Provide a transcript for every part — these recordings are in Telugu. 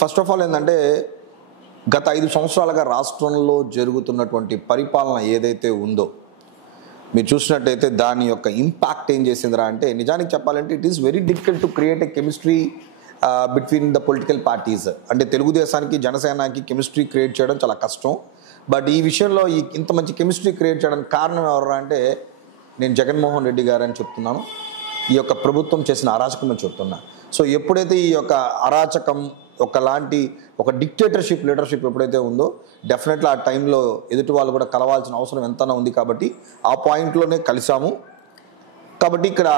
ఫస్ట్ ఆఫ్ ఆల్ ఏంటంటే గత 5 సంవత్సరాలుగా రాష్ట్రంలో జరుగుతున్నటువంటి పరిపాలన ఏదైతే ఉందో మీరు చూసినట్టయితే దాని యొక్క ఇంపాక్ట్ ఏం చేసిందిరా అంటే నిజానికి చెప్పాలంటే it is very difficult to create a chemistry between the political parties. అంటే తెలుగుదేశానికి జనసేనకి కెమిస్ట్రీ క్రియేట్ చేయడం చాలా కష్టం. బట్ ఈ విషయంలో ఇంత మంచి కెమిస్ట్రీ క్రియేట్ చేయడానికి కారణం ఎవరు అంటే నేను జగన్మోహన్ రెడ్డి గారు అని చెప్తున్నాను. ఈ యొక్క ప్రభుత్వం చేసిన అరాచకం అని చెప్తున్నా. సో ఎప్పుడైతే ఈ యొక్క అరాచకం ఒక డిక్టేటర్షిప్ లీడర్షిప్ ఎప్పుడైతే ఉందో డెఫినెట్లీ ఆ టైంలో ఎదుటి వాళ్ళు కూడా కలవాల్సిన అవసరం ఎంతైనా ఉంది. కాబట్టి ఆ పాయింట్లోనే కలిసాము. కాబట్టి ఇక్కడ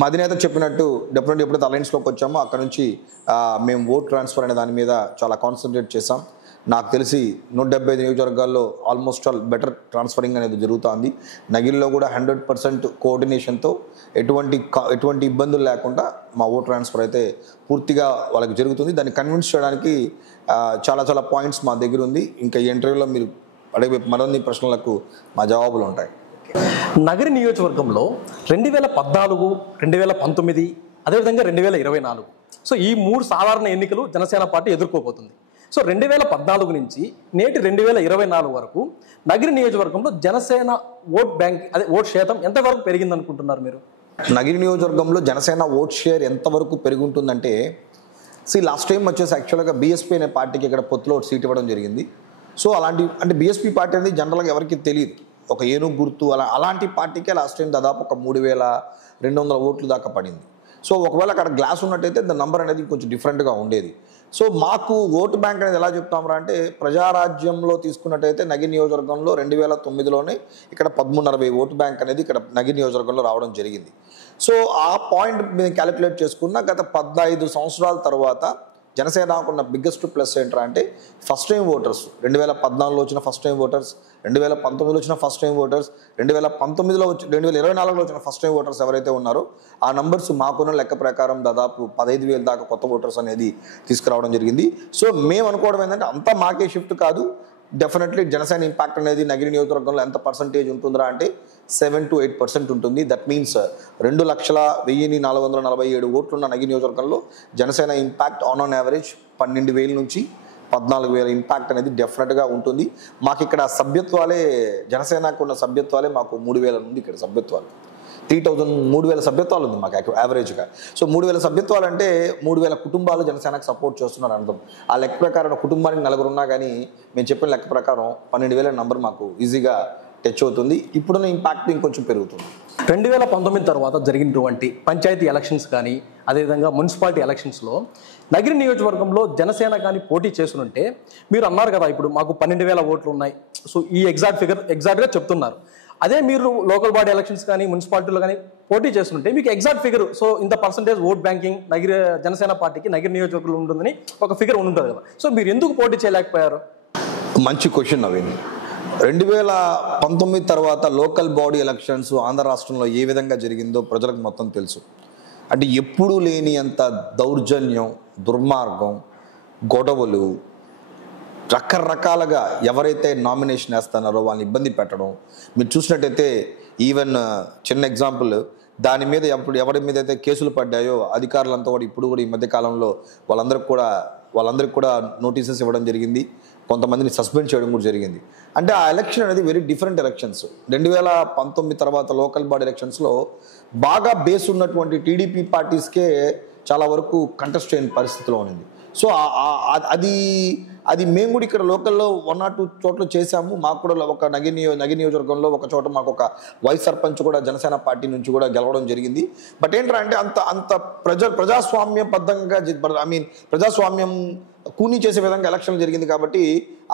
మా అధినేత చెప్పినట్టు డెఫినెట్లీ ఎప్పుడైతే అలయన్స్లోకి వచ్చామో అక్కడ నుంచి మేము ఓట్ ట్రాన్స్ఫర్ అనే దాని మీద చాలా కాన్సన్ట్రేట్ చేసాం. నాకు తెలిసి 175 నియోజకవర్గాల్లో ఆల్మోస్ట్ ఆల్ బెటర్ ట్రాన్స్ఫరింగ్ అనేది జరుగుతుంది. నగిరిలో కూడా 100% కోఆర్డినేషన్తో ఎటువంటి ఇబ్బందులు లేకుండా మా ఓట్ ట్రాన్స్ఫర్ అయితే పూర్తిగా వాళ్ళకి జరుగుతుంది. దాన్ని కన్విన్స్ చేయడానికి చాలా పాయింట్స్ మా దగ్గర ఉంది. ఇంకా ఈ ఇంటర్వ్యూలో మీరు అడిగే మరిన్ని ప్రశ్నలకు మా జవాబులు ఉంటాయి. నగరి నియోజకవర్గంలో 2014, 2019 అదేవిధంగా 2024 సో ఈ 3 సాధారణ ఎన్నికలు జనసేన పార్టీ ఎదుర్కోబోతుంది. సో 2014 నుంచి నేటి 2024 వరకు నగరి నియోజకవర్గంలో జనసేన ఓట్ బ్యాంక్ ఓట్ శాతం ఎంతవరకు పెరిగింది అనుకుంటున్నారు మీరు? నగిరి నియోజకవర్గంలో జనసేన ఓట్ షేర్ ఎంతవరకు పెరుగుంటుందంటే లాస్ట్ టైం వచ్చేసి యాక్చువల్గా బీఎస్పీ అనే పార్టీకి ఇక్కడ పొత్తులో సీట్ ఇవ్వడం జరిగింది. సో అంటే బీఎస్పీ పార్టీ అనేది జనరల్గా ఎవరికి తెలియదు. ఒక ఏనుగు గుర్తు అలాంటి పార్టీకే లాస్ట్ టైం దాదాపు ఒక 3200 ఓట్లు దాకా పడింది. సో ఒకవేళ అక్కడ గ్లాస్ ఉన్నట్టయితే దాని నంబర్ అనేది కొంచెం డిఫరెంట్గా ఉండేది. సో మాకు ఓటు బ్యాంక్ అనేది ఎలా చెప్తామరా అంటే ప్రజారాజ్యంలో తీసుకున్నట్టయితే నగిరి నియోజకవర్గంలో 2009లోనే ఇక్కడ 1360 ఓటు బ్యాంక్ అనేది ఇక్కడ నగిరి నియోజకవర్గంలో రావడం జరిగింది. సో ఆ పాయింట్ మేము క్యాలిక్యులేట్ చేసుకున్న గత 15 సంవత్సరాల తర్వాత జనసేనకు ఉన్న బిగ్గెస్ట్ ప్లస్ ఏంట్రా అంటే ఫస్ట్ టైం ఓటర్స్ 2014లో వచ్చిన ఫస్ట్ టైం ఓటర్స్, 2019లో వచ్చిన ఫస్ట్ టైం ఓటర్స్, 2019లో 2024లో వచ్చిన ఫస్ట్ టైం ఓటర్స్ ఎవరైతే ఉన్నారో ఆ నంబర్స్ మాకున్న లెక్క ప్రకారం దాదాపు 15,000 దాకా కొత్త ఓటర్స్ అనేది తీసుకురావడం జరిగింది. సో మేము అనుకోవడం ఏంటంటే అంతా మాకే షిఫ్ట్ కాదు. డెఫినెట్లీ జనసేన ఇంపాక్ట్ అనేది నగిరి నియోజకవర్గంలో ఎంత పర్సంటేజ్ ఉంటుందా అంటే 7 to 8% ఉంటుంది. దట్ మీన్స్ 2,01,447 ఓట్లున్న నగిరి నియోజకవర్గంలో జనసేన ఇంపాక్ట్ ఆన్ యావరేజ్ 12,000 నుంచి 14,000 ఇంపాక్ట్ అనేది డెఫినెట్గా ఉంటుంది. మాకు ఇక్కడ సభ్యత్వాలే జనసేనకు ఉన్న సభ్యత్వాలే మాకు 3,000 ఉంది. ఇక్కడ సభ్యత్వాలు 3,000 సభ్యత్వాలు ఉంది మాకు యావరేజ్గా. సో 3,000 సభ్యత్వాలు అంటే 3,000 కుటుంబాలు జనసేనకు సపోర్ట్ చేస్తున్నారు అర్థం. ఆ లెక్క ప్రకారం కుటుంబానికి 4 ఉన్నా కానీ మేము చెప్పిన లెక్క ప్రకారం 12,000 నెంబర్ మాకు ఈజీగా టచ్ అవుతుంది. ఇప్పుడున్న ఇంపాక్ట్ ఇంకొంచెం పెరుగుతుంది. 2019 తర్వాత జరిగినటువంటి పంచాయతీ ఎలక్షన్స్ కానీ అదేవిధంగా మున్సిపాలిటీ ఎలక్షన్స్లో నగిరి నియోజకవర్గంలో జనసేన కానీ పోటీ చేస్తుంటే మీరు అన్నారు కదా ఇప్పుడు మాకు 12,000 ఓట్లు ఉన్నాయి. సో ఈ ఎగ్జాక్ట్గా చెప్తున్నారు. అదే మీరు లోకల్ బాడీ ఎలక్షన్స్ కానీ మున్సిపాలిటీలో కానీ పోటీ చేస్తుంటే మీకు ఎగ్జాక్ట్ ఫిగర్ సో ఇంత percentage vote banking Nagari Janasena పార్టీకి నగిరి నియోజకవర్గంలో ఉంటుందని ఒక ఫిగర్ ఉంటుంది కదా. సో మీరు ఎందుకు పోటీ చేయలేకపోయారు? మంచి క్వశ్చన్ నవీన్. 2019 తర్వాత లోకల్ బాడీ ఎలక్షన్స్ ఆంధ్ర రాష్ట్రంలో ఏ విధంగా జరిగిందో ప్రజలకు మొత్తం తెలుసు. అంటే ఎప్పుడూ లేని అంత దౌర్జన్యం, దుర్మార్గం, గొడవలు, రకరకాలుగా ఎవరైతే నామినేషన్ వేస్తున్నారో వాళ్ళని ఇబ్బంది పెట్టడం మీరు చూసినట్టయితే ఈవెన్ చిన్న ఎగ్జాంపుల్ దాని మీద ఎవరి మీద అయితే కేసులు పడ్డాయో అధికారులంతా కూడా ఇప్పుడు కూడా ఈ మధ్యకాలంలో వాళ్ళందరికీ కూడా నోటీసెస్ ఇవ్వడం జరిగింది. కొంతమందిని సస్పెండ్ చేయడం కూడా జరిగింది. అంటే ఆ ఎలక్షన్ అనేది వెరీ డిఫరెంట్ ఎలక్షన్స్. 2019 తర్వాత లోకల్ బాడీ ఎలక్షన్స్లో బాగా బేస్ ఉన్నటువంటి టీడీపీ పార్టీస్కే చాలా వరకు కంటెస్ట్ అయిన పరిస్థితిలో ఉంది. సో అది మేము కూడా ఇక్కడ లోకల్లో 1 or 2 చోట్ల చేశాము. మాకు కూడా ఒక నగిరి నియోజకవర్గంలో ఒక చోట మాకు ఒక వైస్ సర్పంచ్ కూడా జనసేన పార్టీ నుంచి కూడా గెలవడం జరిగింది. బట్ ఏంటంటే అంత ప్రజాస్వామ్యబద్ధంగా ప్రజాస్వామ్యం కూనీ చేసే విధంగా ఎలక్షన్ జరిగింది. కాబట్టి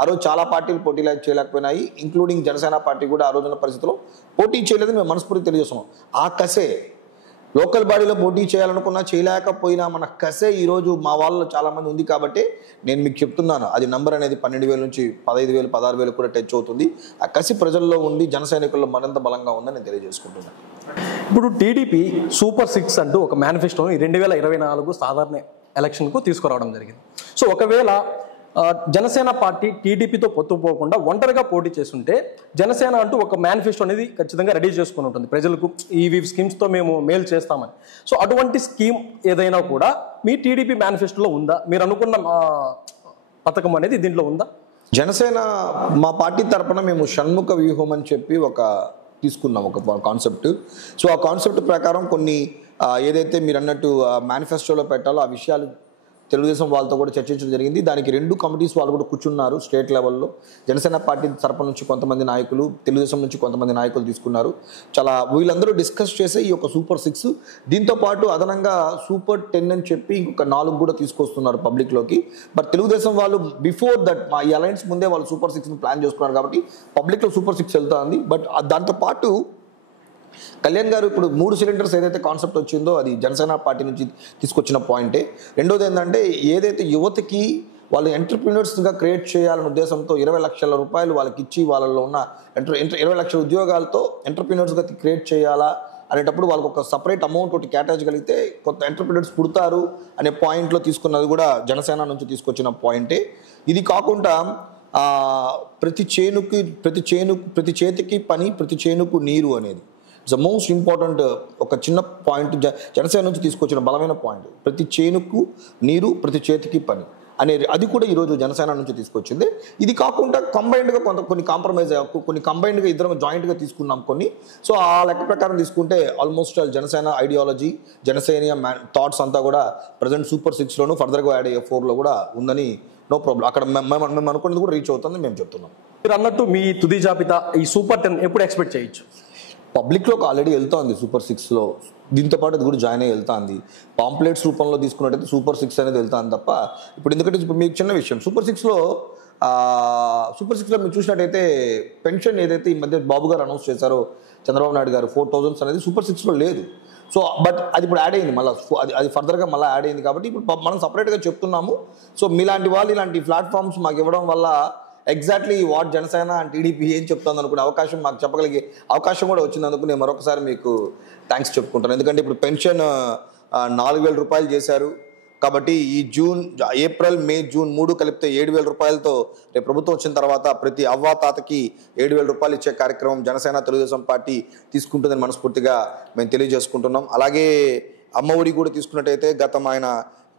ఆ రోజు చాలా పార్టీలు పోటీ చేయలేకపోయినాయి, ఇంక్లూడింగ్ జనసేన పార్టీ కూడా ఆ రోజున పరిస్థితిలో పోటీ చేయలేదని మేము మనస్ఫూర్తి తెలియజేస్తున్నాం. ఆ కసే లోకల్ బాడీలో పోటీ చేయాలనుకున్నా చేయలేకపోయినా మన కసే ఈరోజు మా వాళ్ళు చాలామంది ఉంది. కాబట్టి నేను మీకు చెప్తున్నాను అది నంబర్ అనేది 12,000 నుంచి 15,000, 16,000 కూడా టచ్ అవుతుంది. ఆ కసి ప్రజల్లో ఉండి జన సైనికుల్లో మరింత బలంగా ఉందని నేను తెలియజేసుకుంటున్నాను. ఇప్పుడు టీడీపీ సూపర్ 6 అంటూ ఒక మేనిఫెస్టోని 2024 సాధారణ ఎలక్షన్కు తీసుకురావడం జరిగింది. సో ఒకవేళ జనసేన పార్టీ టీడీపీతో పొత్తుపోకుండా ఒంటరిగా పోటీ చేస్తుంటే జనసేన అంటూ ఒక మేనిఫెస్టో అనేది ఖచ్చితంగా రెడీ చేసుకుని ఉంటుంది ప్రజలకు ఈ స్కీమ్స్తో మేము మేలు చేస్తామని. సో అటువంటి స్కీమ్ ఏదైనా కూడా మీ టీడీపీ మేనిఫెస్టోలో ఉందా? మీరు అనుకున్న పథకం అనేది దీంట్లో ఉందా? జనసేన మా పార్టీ తరపున మేము షణ్ముఖ వ్యూహం అని చెప్పి తీసుకున్నాం ఒక కాన్సెప్ట్. సో ఆ కాన్సెప్ట్ ప్రకారం కొన్ని ఏదైతే మీరు అన్నట్టు మేనిఫెస్టోలో పెట్టాలో ఆ విషయాలు తెలుగుదేశం వాళ్ళతో కూడా చర్చించడం జరిగింది. దానికి 2 కమిటీస్ వాళ్ళు కూడా కూర్చున్నారు స్టేట్ లెవెల్లో. జనసేన పార్టీ తరపు నుంచి కొంతమంది నాయకులు, తెలుగుదేశం నుంచి కొంతమంది నాయకులు తీసుకున్నారు. చాలా వీళ్ళందరూ డిస్కస్ చేసే ఈ యొక్క సూపర్ 6 దీంతోపాటు అదనంగా సూపర్ 10 అని చెప్పి ఇంకొక 4 కూడా తీసుకొస్తున్నారు పబ్లిక్లోకి. బట్ తెలుగుదేశం వాళ్ళు బిఫోర్ దట్ మా ఈ అలయన్స్ ముందే వాళ్ళు సూపర్ 6ని ప్లాన్ చేసుకున్నారు కాబట్టి పబ్లిక్లో సూపర్ 6 వెళ్తుంది. బట్ దాంతోపాటు కళ్యాణ్ గారు ఇప్పుడు 3 సిలిండర్స్ ఏదైతే కాన్సెప్ట్ వచ్చిందో అది జనసేన పార్టీ నుంచి తీసుకొచ్చిన పాయింటే. రెండోది ఏంటంటే ఏదైతే యువతకి వాళ్ళు ఎంటర్ప్రినర్స్గా క్రియేట్ చేయాలనే ఉద్దేశంతో 20 లక్షల రూపాయలు వాళ్ళకి ఇచ్చి వాళ్ళలో ఉన్న 20 లక్షల ఉద్యోగాలతో ఎంటర్ప్రినర్స్గా క్రియేట్ చేయాలా అనేటప్పుడు వాళ్ళకి ఒక సపరేట్ అమౌంట్ ఒకటి కేటాయించగలిగితే కొత్త ఎంటర్ప్రినర్స్ పుడతారు అనే పాయింట్లో తీసుకున్నది కూడా జనసేన నుంచి తీసుకొచ్చిన పాయింటే. ఇది కాకుండా ప్రతి చేతికి పని, ప్రతి చేనుకు నీరు అనేది ఇట్స్ ద మోస్ట్ ఇంపార్టెంట్ ఒక చిన్న పాయింట్ జనసేన నుంచి తీసుకొచ్చిన బలమైన పాయింట్. ప్రతి చేనుకు నీరు, ప్రతి చేతికి పని అనేది అది కూడా ఈరోజు జనసేన నుంచి తీసుకొచ్చింది. ఇది కాకుండా కంబైన్డ్గా కొన్ని కాంప్రమైజ్ కొన్ని కంబైన్డ్గా ఇద్దరం జాయింట్గా తీసుకున్నాం కొన్ని. సో ఆ లెక్క ప్రకారం తీసుకుంటే almost Janasena ideology, Janasena thoughts అంతా కూడా ప్రజెంట్ సూపర్ 6లోను ఫర్దర్గా యాడ్ అయ్యే 4లో కూడా ఉందని నో ప్రాబ్లం. అక్కడ మేము అనుకున్నది కూడా రీచ్ అవుతుంది మేము చెప్తున్నాం. మీరు అన్నట్టు మీ తుది జాబితా ఈ సూపర్ 10 ఎప్పుడు ఎక్స్పెక్ట్ చేయొచ్చు? పబ్లిక్లోకి ఆల్రెడీ వెళ్తుంది సూపర్ 6లో. దీంతో పాటు అది కూడా జాయిన్ అయ్యి వెళ్తుంది. పాంప్లెట్స్ రూపంలో తీసుకున్నట్టయితే సూపర్ 6 అనేది వెళ్తుంది తప్ప ఇప్పుడు ఎందుకంటే ఇప్పుడు మీకు చిన్న విషయం సూపర్ 6లో మీరు చూసినట్టయితే పెన్షన్ ఏదైతే ఈ మధ్య బాబు గారు అనౌన్స్ చేశారో చంద్రబాబు నాయుడు గారు 4,000 అనేది సూపర్ 6లో లేదు. సో బట్ అది ఇప్పుడు యాడ్ అయింది మళ్ళీ, అది ఫర్దర్గా మళ్ళీ యాడ్ అయింది కాబట్టి ఇప్పుడు మనం సపరేట్గా చెప్తున్నాము. సో మీలాంటి వాళ్ళు ఇలాంటి ప్లాట్ఫామ్స్ మాకు ఇవ్వడం వల్ల exactly what Janasena and TDP ఏం చెప్తుంది అనుకునే అవకాశం మాకు చెప్పగలిగే అవకాశం కూడా వచ్చినందుకు నేను మరొకసారి మీకు థ్యాంక్స్ చెప్పుకుంటాను. ఎందుకంటే ఇప్పుడు పెన్షన్ 4,000 రూపాయలు చేశారు కాబట్టి ఈ ఏప్రిల్, మే, జూన్ 3 కలిపితే 7,000 రూపాయలతో రేపు ప్రభుత్వం వచ్చిన తర్వాత ప్రతి అవ్వాతాతకి 7,000 రూపాయలు ఇచ్చే కార్యక్రమం జనసేన తెలుగుదేశం పార్టీ తీసుకుంటుందని మనస్ఫూర్తిగా మేము తెలియజేసుకుంటున్నాం. అలాగే అమ్మఒడి కూడా తీసుకున్నట్టయితే గతం ఆయన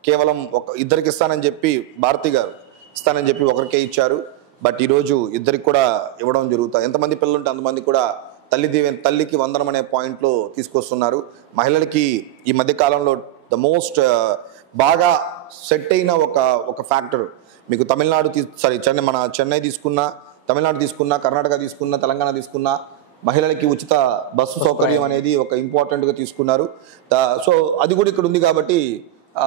కేవలం ఇద్దరికి ఇస్తానని చెప్పి భారతి గారు ఇస్తానని చెప్పి ఒకరికే ఇచ్చారు. బట్ ఈరోజు ఇద్దరికి కూడా ఇవ్వడం జరుగుతుంది. ఎంతమంది పిల్లలు ఉంటే అంతమంది కూడా తల్లికి వందనం అనే పాయింట్లో తీసుకొస్తున్నారు. మహిళలకి ఈ మధ్య కాలంలో ద మోస్ట్ బాగా సెట్ అయిన ఒక ఫ్యాక్టర్ మీకు తమిళనాడు మన చెన్నై తీసుకున్నా, తమిళనాడు తీసుకున్నా, కర్ణాటక తీసుకున్నా, తెలంగాణ తీసుకున్నా మహిళలకి ఉచిత బస్సు సౌకర్యం అనేది ఒక ఇంపార్టెంట్గా తీసుకున్నారు. సో అది కూడా ఇక్కడ ఉంది కాబట్టి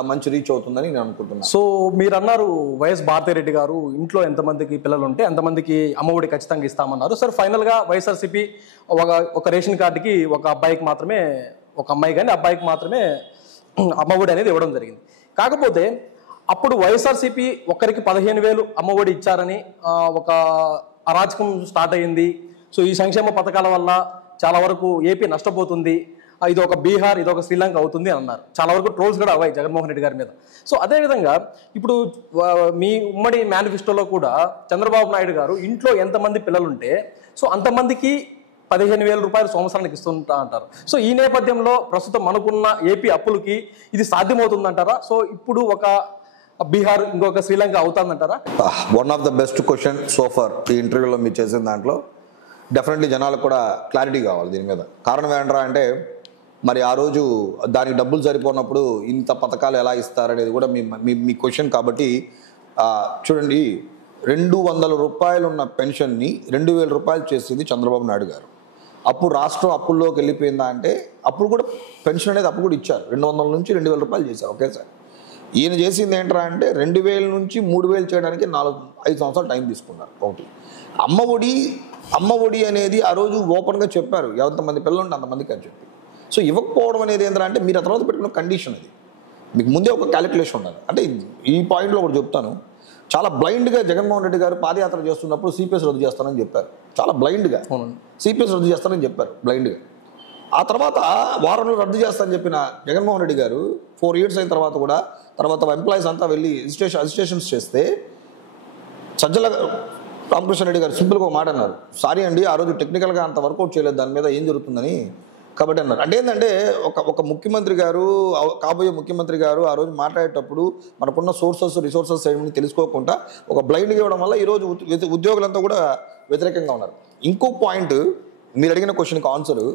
మంచి రీచ్ అవుతుందని నేను అనుకుంటున్నాను. సో మీరు అన్నారు వైఎస్ భారతిరెడ్డి గారు ఇంట్లో ఎంతమందికి పిల్లలు ఉంటే అంతమందికి అమ్మఒడి ఖచ్చితంగా ఇస్తామన్నారు. సార్ ఫైనల్గా వైఎస్ఆర్సీపీ ఒక రేషన్ కార్డుకి ఒక అబ్బాయికి మాత్రమే, ఒక అమ్మాయి కానీ అబ్బాయికి మాత్రమే అమ్మఒడి అనేది ఇవ్వడం జరిగింది. కాకపోతే అప్పుడు వైఎస్ఆర్సీపీ ఒక్కరికి 15,000 అమ్మఒడి ఇచ్చారని ఒక అరాచకం స్టార్ట్ అయ్యింది. సో ఈ సంక్షేమ పథకాల వల్ల చాలా వరకు ఏపీ నష్టపోతుంది, ఇది ఒక బీహార్, ఇది ఒక శ్రీలంక అవుతుంది అని అన్నారు. చాలా వరకు ట్రోల్స్ కూడా అవ్వాయి జగన్మోహన్ రెడ్డి గారి మీద. సో అదేవిధంగా ఇప్పుడు మీ ఉమ్మడి మేనిఫెస్టోలో కూడా చంద్రబాబు నాయుడు గారు ఇంట్లో ఎంతమంది పిల్లలుంటే సో అంతమందికి 15,000 రూపాయలు సంవత్సరానికి ఇస్తుంటా అంటారు. సో ఈ నేపథ్యంలో ప్రస్తుతం మనకున్న ఏపీ అప్పులకి ఇది సాధ్యమవుతుందంటారా? సో ఇప్పుడు ఒక బీహార్, ఇంకొక శ్రీలంక అవుతుందంటారా? One of the best question so far ఈ ఇంటర్వ్యూలో మీరు చేసిన దాంట్లో డెఫినెట్లీ జనాలకు కూడా క్లారిటీ కావాలి దీని మీద. కారణం ఏంటరా అంటే మరి ఆ రోజు దానికి డబ్బులు సరిపోయినప్పుడు ఇంత పథకాలు ఎలా ఇస్తారనేది కూడా మీ క్వశ్చన్ కాబట్టి చూడండి, 200 రూపాయలు ఉన్న పెన్షన్ని 2,000 రూపాయలు చేసింది చంద్రబాబు నాయుడు గారు. అప్పుడు రాష్ట్రం అప్పుల్లోకి వెళ్ళిపోయిందా అంటే అప్పుడు కూడా పెన్షన్ అనేది అప్పుడు కూడా ఇచ్చారు. 200 నుంచి 2,000 రూపాయలు చేశారు ఒకేసారి. ఈయన చేసింది ఏంట్రా అంటే 2,000 నుంచి 3,000 చేయడానికి 5 సంవత్సరాలు టైం తీసుకున్నారు. ఒకటి అమ్మఒడి అనేది ఆ రోజు ఓపెన్గా చెప్పారు, ఎంతమంది పిల్లలు ఉంటే అంతమందికి అని చెప్పి. సో ఇవ్వకపోవడం అనేది ఏంటంటే అంటే మీరు ఆ తర్వాత పెట్టుకున్న కండిషన్ అది మీకు ముందే ఒక క్యాలిక్యులేషన్ ఉండాలి. అంటే ఈ పాయింట్లో ఒకటి చెప్తాను, చాలా బ్లైండ్గా జగన్మోహన్ రెడ్డి గారు పాదయాత్ర చేస్తున్నప్పుడు సిపిఎస్ రద్దు చేస్తానని చెప్పారు. చాలా బ్లైండ్గా సిపిఎస్ రద్దు చేస్తానని చెప్పారు బ్లైండ్గా. ఆ తర్వాత వారంలో రద్దు చేస్తానని చెప్పిన జగన్మోహన్ రెడ్డి గారు 4 years అయిన తర్వాత కూడా తర్వాత ఎంప్లాయీస్ అంతా వెళ్ళి అజిస్ట్రేషన్స్ చేస్తే సజ్జల రామకృష్ణారెడ్డి గారు సింపుల్గా ఒక మాట అన్నారు, సారీ అండి ఆ రోజు టెక్నికల్గా అంత వర్కౌట్ చేయలేదు దాని మీద ఏం జరుగుతుందని కాబట్టి అన్నారు. అంటే ఏంటంటే ఒక ముఖ్యమంత్రి గారు, కాబోయే ముఖ్యమంత్రి గారు ఆ రోజు మాట్లాడేటప్పుడు మనకున్న రిసోర్సెస్ ఏమి తెలుసుకోకుండా ఒక బ్లైండ్గా ఇవ్వడం వల్ల ఈరోజు ఉద్యోగులంతా కూడా వ్యతిరేకంగా ఉన్నారు. ఇంకో పాయింట్, మీరు అడిగిన క్వశ్చన్కి ఆన్సరు,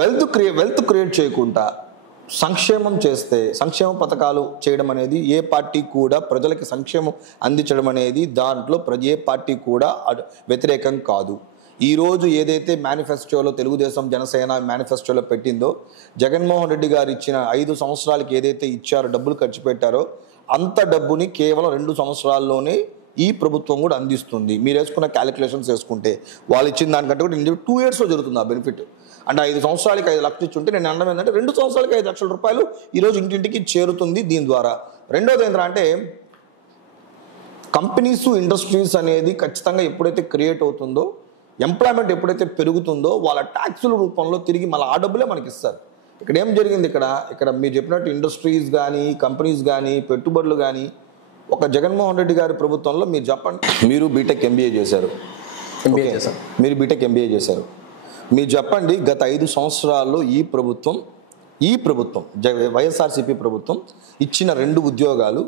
వెల్త్ క్రియేట్ చేయకుండా సంక్షేమం చేస్తే, సంక్షేమ పథకాలు చేయడం అనేది ఏ పార్టీ కూడా, ప్రజలకి సంక్షేమం అందించడం అనేది దాంట్లో ఏ పార్టీ కూడా వ్యతిరేకం కాదు. ఈరోజు ఏదైతే మేనిఫెస్టోలో తెలుగుదేశం జనసేన మేనిఫెస్టోలో పెట్టిందో, జగన్మోహన్ రెడ్డి గారు ఇచ్చిన 5 సంవత్సరాలకి ఏదైతే ఇచ్చారో, డబ్బులు ఖర్చు పెట్టారో అంత డబ్బుని కేవలం 2 సంవత్సరాల్లోనే ఈ ప్రభుత్వం కూడా అందిస్తుంది. మీరు వేసుకున్న క్యాలిక్యులేషన్స్ వేసుకుంటే వాళ్ళు ఇచ్చిన దానికంటే కూడా 2 ఇయర్స్లో జరుగుతుంది ఆ బెనిఫిట్. అంటే 5 సంవత్సరాలకి 5 లక్షలు ఇచ్చుంటే నేను అనడం ఏంటంటే 2 సంవత్సరాలకి 5 లక్షల రూపాయలు ఈరోజు ఇంటింటికి చేరుతుంది దీని ద్వారా. రెండోది ఏంటంటే కంపెనీస్, ఇండస్ట్రీస్ అనేది ఖచ్చితంగా ఎప్పుడైతే క్రియేట్ అవుతుందో, ఎంప్లాయ్మెంట్ ఎప్పుడైతే పెరుగుతుందో వాళ్ళ ట్యాక్సుల రూపంలో తిరిగి మళ్ళీ ఆ డబ్బులే మనకి ఇస్తారు. ఇక్కడ ఏం జరిగింది, ఇక్కడ మీరు చెప్పినట్టు ఇండస్ట్రీస్ కానీ, కంపెనీస్ కానీ, పెట్టుబడులు కానీ ఒక జగన్మోహన్ రెడ్డి గారి ప్రభుత్వంలో మీరు చెప్పండి. మీరు బీటెక్ ఎంబీఏ చేశారు, మీరు చెప్పండి, గత 5 సంవత్సరాల్లో ఈ ప్రభుత్వం వైఎస్ఆర్సీపీ ప్రభుత్వం ఇచ్చిన 2 ఉద్యోగాలు,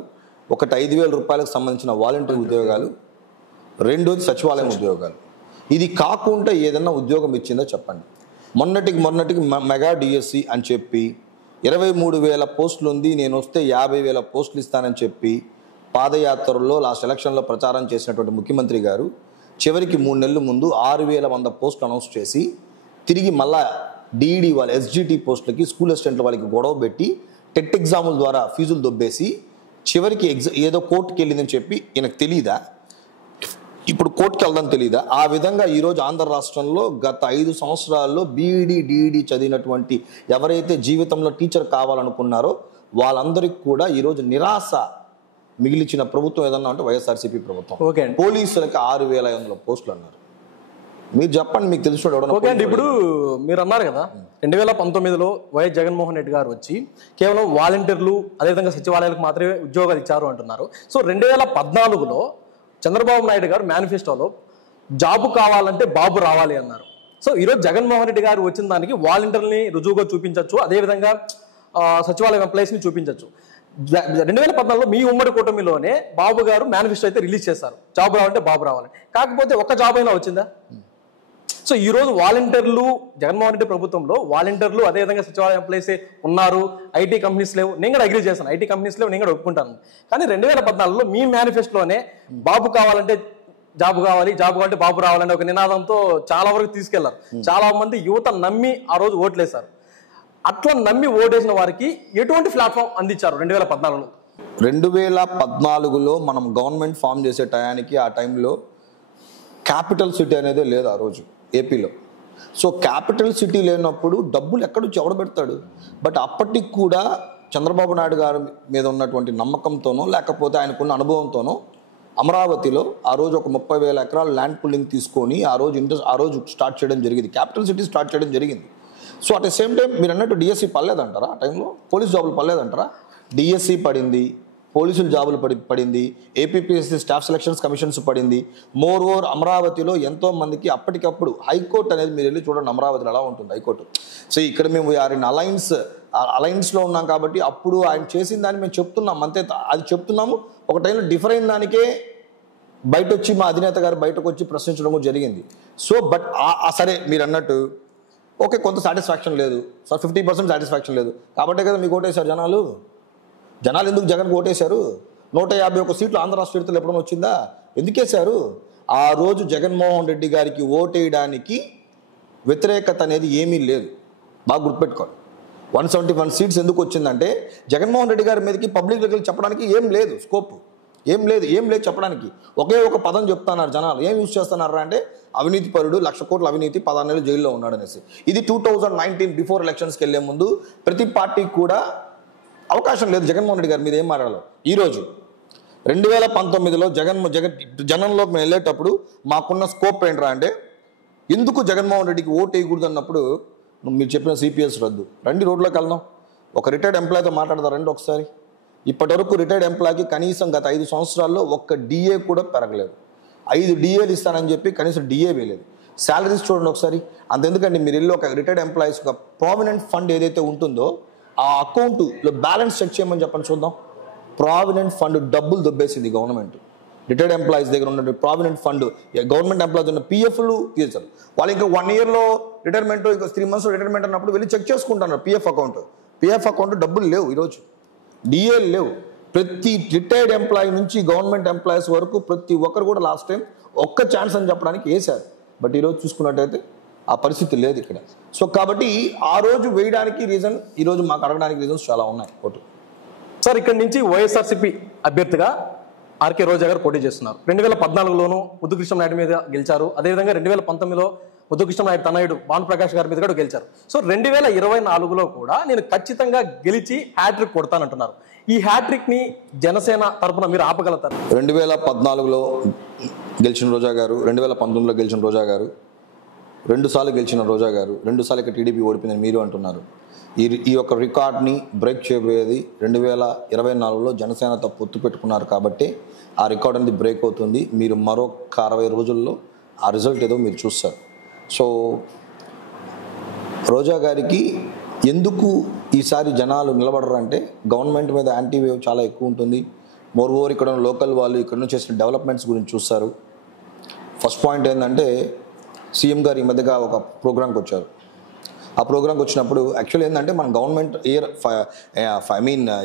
ఒకటి 5,000 రూపాయలకు సంబంధించిన వాలంటీర్ ఉద్యోగాలు, రెండోది సచివాలయం ఉద్యోగాలు. ఇది కాకుండా ఏదన్నా ఉద్యోగం ఇచ్చిందో చెప్పండి. మొన్నటికి మెగా డిఎస్సి అని చెప్పి 23,000 పోస్టులు ఉంది, నేను వస్తే 50,000 పోస్టులు ఇస్తానని చెప్పి పాదయాత్రలో లాస్ట్ ఎలక్షన్లో ప్రచారం చేసినటువంటి ముఖ్యమంత్రి గారు చివరికి 3 నెలల ముందు 6,100 పోస్టులు అనౌన్స్ చేసి తిరిగి మళ్ళా డిఈడి వాళ్ళ ఎస్జిటి పోస్టులకి, స్కూల్ అసిస్టెంట్ల వాళ్ళకి గొడవ పెట్టి టెట్ ఎగ్జాముల ద్వారా ఫీజులు దొబ్బేసి చివరికి ఏదో కోర్టుకి వెళ్ళిందని చెప్పి ఈయనకు తెలీదా? ఇప్పుడు కోర్టుకి వెళ్దాం తెలీదా? ఆ విధంగా ఈరోజు ఆంధ్ర రాష్ట్రంలో గత 5 సంవత్సరాల్లో బీఈడి, డిఈడి చదివినటువంటి ఎవరైతే జీవితంలో టీచర్ కావాలనుకున్నారో వాళ్ళందరికీ కూడా ఈరోజు నిరాశ మిగిలిచిన ప్రభుత్వం ఏదన్నా అంటే వైఎస్ఆర్సీపీ ప్రభుత్వం. పోలీసులకి 6,500 పోస్టులు అన్నారు. మీరు చెప్పండి, మీకు తెలుసు. ఓకే అండి, ఇప్పుడు మీరు అన్నారు కదా 2019లో వైఎస్ జగన్మోహన్ రెడ్డి గారు వచ్చి కేవలం వాలంటీర్లు అదేవిధంగా సచివాలయాలకు మాత్రమే ఉద్యోగాలు ఇచ్చారు అంటున్నారు. సో 2014లో చంద్రబాబు నాయుడు గారు మేనిఫెస్టోలో జాబు కావాలంటే బాబు రావాలి అన్నారు. సో ఈరోజు జగన్మోహన్ రెడ్డి గారు వచ్చిన దానికి వాలంటీర్ని రుజువుగా చూపించవచ్చు, అదేవిధంగా సచివాలయం ఎంప్లాయీస్ని చూపించవచ్చు. 2014లో మీ ఉమ్మడి కూటమిలోనే బాబు గారు మేనిఫెస్టో అయితే రిలీజ్ చేశారు, జాబ్ రావాలంటే బాబు రావాలి. కాకపోతే ఒక్క జాబ్ అయినా వచ్చిందా? సో ఈరోజు వాలంటీర్లు, జగన్మోహన్ రెడ్డి ప్రభుత్వంలో వాలంటీర్లు అదేవిధంగా సచివాలయం ఎంప్లాయీసే ఉన్నారు, ఐటీ కంపెనీస్ లేవు. నేను కూడా అగ్రీ చేశాను, ఐటీ కంపెనీస్ లేవు, నేను కూడా ఒప్పుకుంటాను. కానీ 2014లో మీ మేనిఫెస్టోలోనే బాబు కావాలంటే జాబ్ కావాలి, జాబ్ కావాలంటే బాబు రావాలంటే ఒక నినాదంతో చాలా వరకు తీసుకెళ్లారు. చాలా మంది యువత నమ్మి ఆ రోజు ఓట్లేశారు. అట్లా నమ్మి ఓటేసిన వారికి ఎటువంటి ప్లాట్ఫామ్ అందించారు 2014లో? 2014లో మనం గవర్నమెంట్ ఫామ్ చేసే టయానికి ఆ టైంలో క్యాపిటల్ సిటీ అనేది లేదు ఆ రోజు ఏపీలో. సో క్యాపిటల్ సిటీ లేనప్పుడు డబ్బులు ఎక్కడొచ్చి ఎవడ పెడతాడు? బట్ అప్పటికి కూడా చంద్రబాబు నాయుడు గారి మీద ఉన్నటువంటి నమ్మకంతోనో లేకపోతే ఆయనకున్న అనుభవంతోనో అమరావతిలో ఆ రోజు ఒక 30,000 ఎకరాల ల్యాండ్ పుల్లింగ్ తీసుకొని ఆ రోజు స్టార్ట్ చేయడం జరిగింది, క్యాపిటల్ సిటీ స్టార్ట్ చేయడం జరిగింది. So at the same time మీరు అన్నట్టు డిఎస్సి పడలేదంటారా? ఆ టైంలో పోలీస్ జాబులు పడలేదంటారా? డిఎస్సి పడింది, పోలీసుల జాబులు పడింది, ఏపీపీఎస్సీ స్టాఫ్ సెలక్షన్స్ కమిషన్స్ పడింది. మోర్ ఓవర్ అమరావతిలో ఎంతో మందికి అప్పటికప్పుడు హైకోర్టు అనేది మీరు వెళ్ళి చూడండి అమరావతిలో ఎలా ఉంటుంది హైకోర్టు. సో ఇక్కడ మేము ఆరిన్ అలయన్స్లో ఉన్నాం కాబట్టి అప్పుడు ఆయన చేసిన దాన్ని మేము చెప్తున్నాం అంతే, అది చెప్తున్నాము. ఒక టైంలో డిఫర్ అయిన దానికే బయట వచ్చి మా అధినేత గారు బయటకు వచ్చి ప్రశ్నించడం కూడా జరిగింది. సో బట్ సరే మీరు అన్నట్టు ఓకే, కొంత సాటిస్ఫాక్షన్ లేదు సార్, 50% సాటిస్ఫాక్షన్ లేదు కాబట్టే కదా మీకు ఓటేశారు జనాలు. ఎందుకు జగన్కి ఓటేశారు? 151 సీట్లు ఆంధ్ర రాష్ట్ర చరిత్రలో ఎప్పుడైనా వచ్చిందా? ఎందుకేశారు? ఆ రోజు జగన్మోహన్ రెడ్డి గారికి ఓటేయడానికి వ్యతిరేకత అనేది ఏమీ లేదు, బాగా గుర్తుపెట్టుకోండి. 171 సీట్స్ ఎందుకు వచ్చిందంటే జగన్మోహన్ రెడ్డి గారి మీదకి పబ్లిక్ దగ్గర చెప్పడానికి ఏం లేదు, స్కోప్ ఏం లేదు చెప్పడానికి. ఒకే ఒక పదం చెప్తున్నారు జనాలు. ఏం యూజ్ చేస్తున్నారు అంటే అవినీతి పరుడు, 1,00,000 కోట్ల అవినీతి, 14 నెలలు జైల్లో ఉన్నాడు అనేసి. ఇది 2019 బిఫోర్ ఎలక్షన్స్కి వెళ్లే ముందు ప్రతి పార్టీకి కూడా అవకాశం లేదు జగన్మోహన్ రెడ్డి గారి మీద ఏం మాట్లాడాలో. ఈరోజు 2019లో జనంలోకి మేము వెళ్ళేటప్పుడు మాకున్న స్కోప్ ఏంట్రా అంటే ఎందుకు జగన్మోహన్ రెడ్డికి ఓటు వేయకూడదు అన్నప్పుడు మీరు చెప్పిన సిపిఎస్ రద్దు, రండి రోడ్లోకి వెళ్దాం, ఒక రిటైర్డ్ ఎంప్లాయీతో మాట్లాడతారు రండి ఒకసారి, ఇప్పటివరకు రిటైర్డ్ ఎంప్లాయీకి కనీసం గత 5 సంవత్సరాల్లో ఒక్క డిఏ కూడా పెరగలేదు. 5 డిఏలు ఇస్తానని చెప్పి కనీసం డిఏ వేయలేదు. శాలరీస్ చూడండి ఒకసారి. అంతెందుకండి, మీరు వెళ్ళి ఒక రిటైర్డ్ ఎంప్లాయీస్ ఒక ప్రావిడెంట్ ఫండ్ ఏదైతే ఉంటుందో ఆ అకౌంట్లో బ్యాలెన్స్ చెక్ చేయమని చెప్పండి చూద్దాం. ప్రావిడెంట్ ఫండ్ డబ్బులు దొబ్బేసింది గవర్నమెంట్. రిటైర్డ్ ఎంప్లాయీస్ దగ్గర ఉన్న ప్రావిడెంట్ ఫండ్, గవర్నమెంట్ ఎంప్లాయీస్ ఉన్న పిఎఫ్లు తీసారు. వాళ్ళు ఇంకా 1 ఇయర్లో రిటైర్మెంట్, ఇంకా 3 మంత్స్లో రిటైర్మెంట్ అన్నప్పుడు వెళ్ళి చెక్ చేసుకుంటున్నారు పిఎఫ్ అకౌంట్ డబ్బులు లేవు. ఈరోజు డిఏలు లేవు. ప్రతి రిటైర్డ్ ఎంప్లాయీ నుంచి గవర్నమెంట్ ఎంప్లాయీస్ వరకు ప్రతి ఒక్కరు కూడా లాస్ట్ టైం ఒక్క ఛాన్స్ అని చెప్పడానికి వేశారు. బట్ ఈరోజు చూసుకున్నట్టయితే ఆ పరిస్థితి లేదు ఇక్కడ. సో కాబట్టి ఆ రోజు వేయడానికి రీజన్, ఈరోజు మాకు అడగడానికి రీజన్స్ చాలా ఉన్నాయి. ఓటు సార్, ఇక్కడ నుంచి వైఎస్ఆర్సీపీ అభ్యర్థిగా ఆర్కే రోజా గారు పోటీ చేస్తున్నారు. 2014లోనూ ముద్దుకృష్ణ నాయుడు మీద గెలిచారు. అదేవిధంగా 2019లో ముద్దుకృష్ణ నాయుడు తనయుడు భానుప్రకాష్ గారి మీద కూడా గెలిచారు. సో 2024లో కూడా నేను ఖచ్చితంగా గెలిచి హ్యాట్రిక్ కొడతానంటున్నారు. ఈ హ్యాట్రిక్ ని జనసేన తరపున మీరు ఆపగలుగుతారు? 2014లో గెలిచిన రోజా గారు, 2019లో గెలిచిన రోజా గారు, 2 సార్లు గెలిచిన రోజా గారు, 2 సార్లు ఇక్కడ టీడీపీ ఓడిపోయిందని మీరు అంటున్నారు. ఈ యొక్క రికార్డ్ని బ్రేక్ చేయబోయేది 2024లో జనసేనతో పొత్తు పెట్టుకున్నారు కాబట్టి ఆ రికార్డ్ అనేది బ్రేక్ అవుతుంది. మీరు మరొక 60 రోజుల్లో ఆ రిజల్ట్ ఏదో మీరు చూస్తారు. సో రోజా గారికి ఎందుకు ఈసారి జనాలు నిలబడరు అంటే, గవర్నమెంట్ మీద యాంటీ వేవ్ చాలా ఎక్కువ ఉంటుంది. మోర్ ఓవర్ ఇక్కడ లోకల్ వాళ్ళు ఇక్కడ చేసిన డెవలప్మెంట్స్ గురించి చూస్తారు. ఫస్ట్ పాయింట్ ఏంటంటే, సీఎం గారు ఈ మధ్యగా ఒక ప్రోగ్రామ్కి వచ్చారు. ఆ ప్రోగ్రామ్కి వచ్చినప్పుడు యాక్చువల్లీ ఏంటంటే, మన గవర్నమెంట్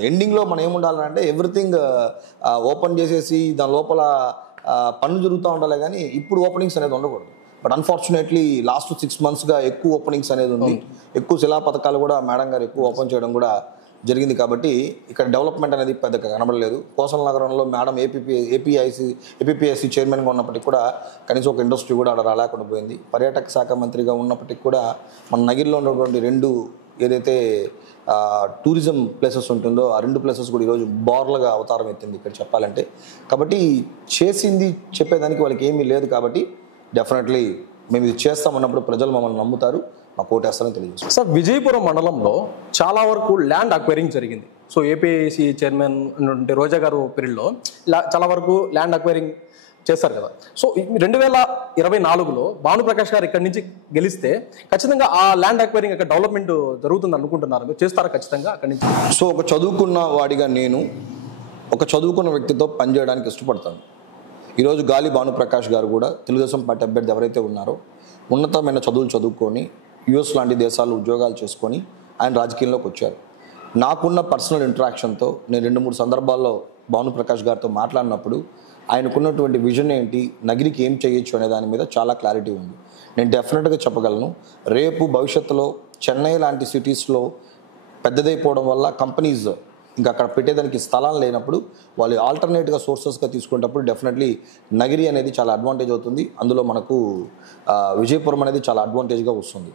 ఎండింగ్లో మనం ఏముండాలంటే ఎవ్రీథింగ్ ఓపెన్ చేసేసి దాని లోపల పనులు జరుగుతూ ఉండాలి, కానీ ఇప్పుడు ఓపెనింగ్స్ అనేది ఉండకూడదు. బట్ అన్ఫార్చునేట్లీ లాస్ట్ 6 monthsగా ఎక్కువ ఓపెనింగ్స్ అనేది ఉంది. ఎక్కువ శిలా పథకాలు కూడా మేడం గారు ఎక్కువ ఓపెన్ చేయడం కూడా జరిగింది. కాబట్టి ఇక్కడ డెవలప్మెంట్ అనేది పెద్దగా కనబడలేదు. కోసల నగరంలో మేడం ఏపీఐసి చైర్మన్గా ఉన్నప్పటికీ కూడా కనీసం ఒక ఇండస్ట్రీ కూడా అక్కడ రాలేకుండా పోయింది. పర్యాటక శాఖ మంత్రిగా ఉన్నప్పటికీ కూడా మన నగిరిలో ఉన్నటువంటి 2 ఏదైతే టూరిజం ప్లేసెస్ ఉంటుందో ఆ 2 ప్లేసెస్ కూడా ఈరోజు బార్లుగా అవతారం ఎత్తింది ఇక్కడ చెప్పాలంటే. కాబట్టి చేసింది చెప్పేదానికి వాళ్ళకి ఏమీ లేదు. కాబట్టి డెఫినెట్లీ మేము ఇది చేస్తామన్నప్పుడు ప్రజలు మమ్మల్ని నమ్ముతారు, మాకు ఓటేస్తారని తెలియజేస్తాం. సార్, విజయపురం మండలంలో చాలా వరకు ల్యాండ్ అక్వైరింగ్ జరిగింది. సో ఏపీఐసి చైర్మన్ రోజా గారు పీరియడ్లో చాలా వరకు ల్యాండ్ అక్వైరింగ్ చేస్తారు కదా. సో 2024లో భానుప్రకాష్ గారు ఇక్కడ నుంచి గెలిస్తే ఖచ్చితంగా ఆ ల్యాండ్ అక్వైరింగ్ అక్కడ డెవలప్మెంట్ జరుగుతుంది అనుకుంటున్నారు. మీరు చేస్తారా ఖచ్చితంగా అక్కడి నుంచి? సో ఒక చదువుకున్న వాడిగా నేను ఒక చదువుకున్న వ్యక్తితో పనిచేయడానికి ఇష్టపడతాను. ఈరోజు గాలి భానుప్రకాష్ గారు కూడా తెలుగుదేశం పార్టీ అభ్యర్థి ఎవరైతే ఉన్నారో ఉన్నతమైన చదువులు చదువుకొని యుఎస్ లాంటి దేశాలు ఉద్యోగాలు చేసుకొని ఆయన రాజకీయంలోకి వచ్చారు. నాకున్న పర్సనల్ ఇంటరాక్షన్తో నేను 2-3 సందర్భాల్లో భానుప్రకాష్ గారితో మాట్లాడినప్పుడు ఆయనకున్నటువంటి విజన్ ఏంటి, నగిరికి ఏం చేయొచ్చు అనే దాని మీద చాలా క్లారిటీ ఉంది. నేను డెఫినెట్గా చెప్పగలను, రేపు భవిష్యత్తులో చెన్నై లాంటి సిటీస్లో పెద్దదైపోవడం వల్ల కంపెనీస్ ఇంకా అక్కడ పెట్టేదానికి స్థలాలు లేనప్పుడు వాళ్ళు ఆల్టర్నేట్గా సోర్సెస్గా తీసుకునేటప్పుడు డెఫినెట్లీ నగిరి అనేది చాలా అడ్వాంటేజ్ అవుతుంది. అందులో మనకు విజయపురం అనేది చాలా అడ్వాంటేజ్గా వస్తుంది.